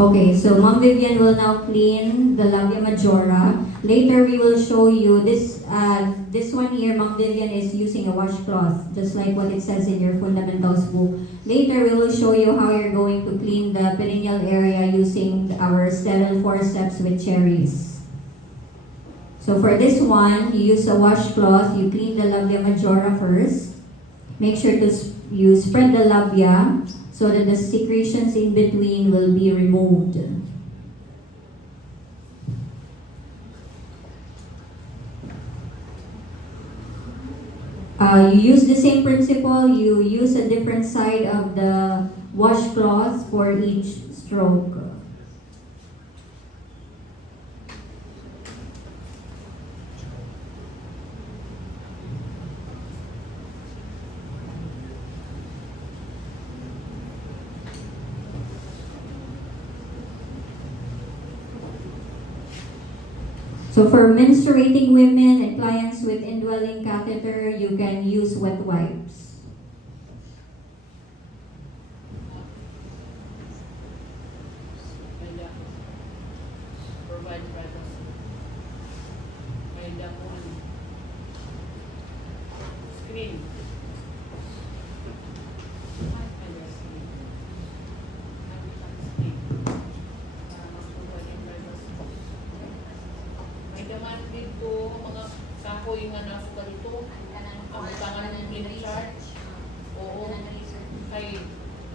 Okay, so Mom Vivian will now clean the labia majora. Later, we will show you this. This one here, Mom Vivian is using a washcloth, just like what it says in your fundamentals book. Later, we will show you how you're going to clean the perineal area using our sterile forceps with cherries. So for this one, you use a washcloth. You clean the labia majora first. Make sure to you spread the labia so that the secretions in between will be removed. You use the same principle. You use a different side of the washcloth for each stroke. So for menstruating women and clients with indwelling catheter, you can use wet wipes. Provide privacy. May damon. Screen. Daman dito mga kahoy nga nasa ganito ang tangan ng pinacharge. Oo. Kay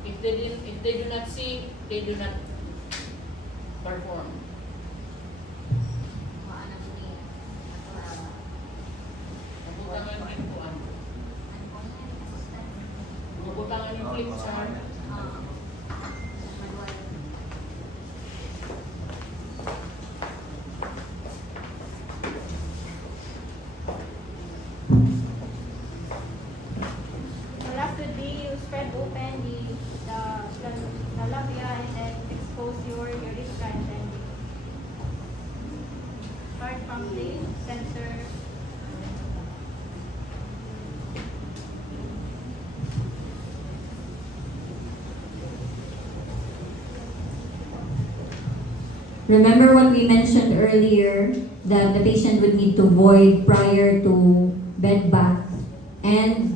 if they do not see, they do not perform. Nabutangan din po ang nabutangan yung flip chart. Spread open the labia and then expose your urethra and then start from the center. Remember what we mentioned earlier, that the patient would need to void prior to bed bath. And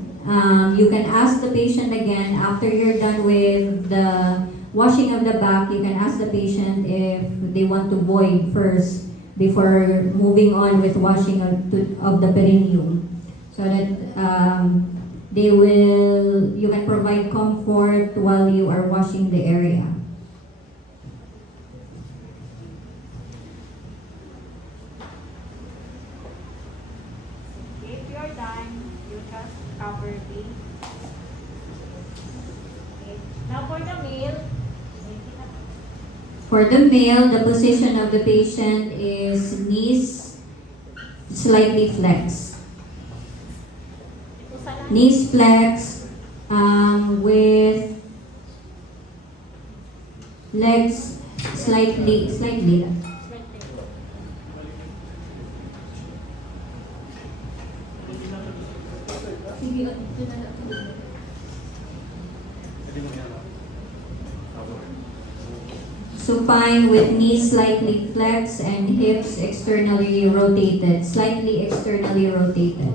you can ask the patient again after you're done with the washing of the back. You can ask the patient if they want to void first before moving on with washing of the perineum, so that you can provide comfort while you are washing the area. If you're done, you just cover the. Okay. Now for the male. For the male, the position of the patient is knees slightly flexed. Knees flexed with legs slightly. Supine with knees slightly flexed and hips externally rotated, slightly externally rotated.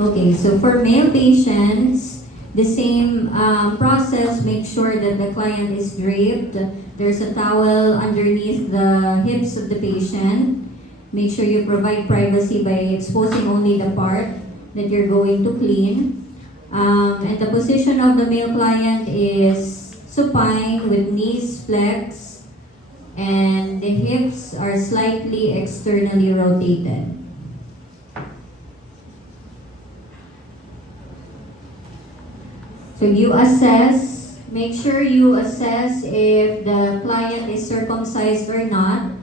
Okay, so for male patients, the same process. Make sure that the client is draped. There's a towel underneath the hips of the patient. Make sure you provide privacy by exposing only the part that you're going to clean. And the position of the male client is supine with knees flexed and the hips are slightly externally rotated. So you assess, make sure you assess if the client is circumcised or not.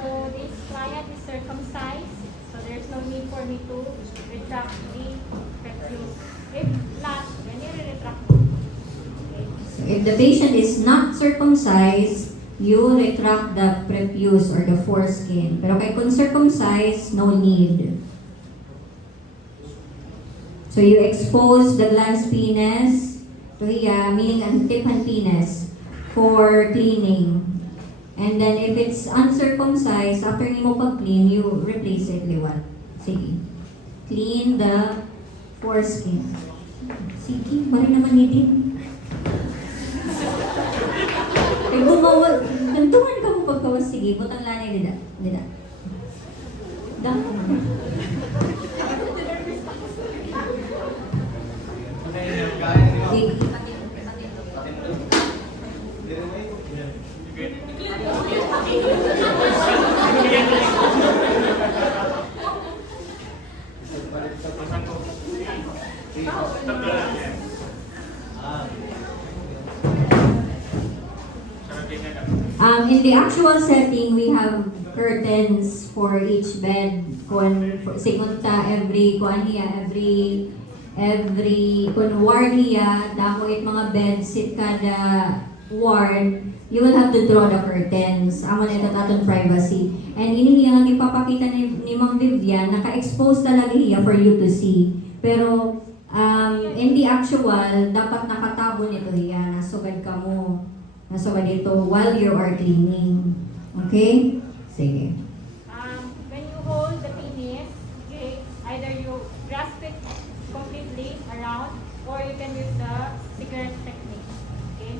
So this client is circumcised, so there's no need for me to retract the prepuce. If not, then you retract. Okay. So if the patient is not circumcised, you retract the prepuce or the foreskin. Pero kay kung circumcised, no need. So you expose the glans penis to hiya, meaning ang tip ng penis, for cleaning. And then if it's uncircumcised, after mo pag-clean, you replace it liwat. Sige. Clean the foreskin. Sige, bari naman ni din. Kaya bumawag, gantungan ka mo pagkawas. Sige, butang lanay dida. Dida. Dang. Sige. In the actual setting, we have curtains for each bed. Sigunta every kun ward niya, damo it mga beds sit kada ward, you will have to draw the curtains. Amo na ito tatong privacy. And ini nga ipapakita ni Ma'am Vivian, naka-expose talaga hiya for you to see. Pero in the actual, dapat nakatabo nito hiya, nasugad ka mo. Nasugad ito while you are cleaning. Okay? Sige. When you hold the penis, okay, either you grasp it completely around or you can use the cigarette technique. Okay?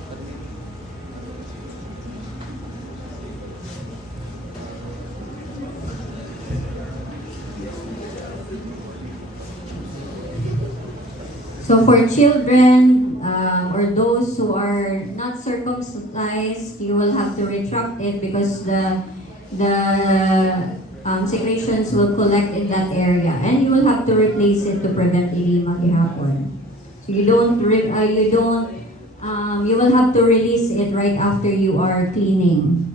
So for children or those who are not circumcised, you will have to retract it because the secretions will collect in that area, and you will have to replace it to prevent edema gihapon. So you will have to release it right after you are cleaning.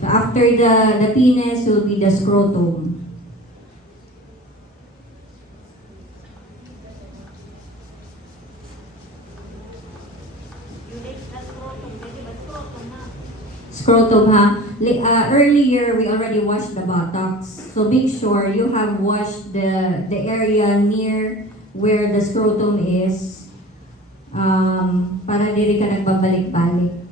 So after the penis will be the scrotum. Scrotum ha. Earlier we already washed the buttocks, so make sure you have washed the area near where the scrotum is, para diri ka nagbabalik-balik.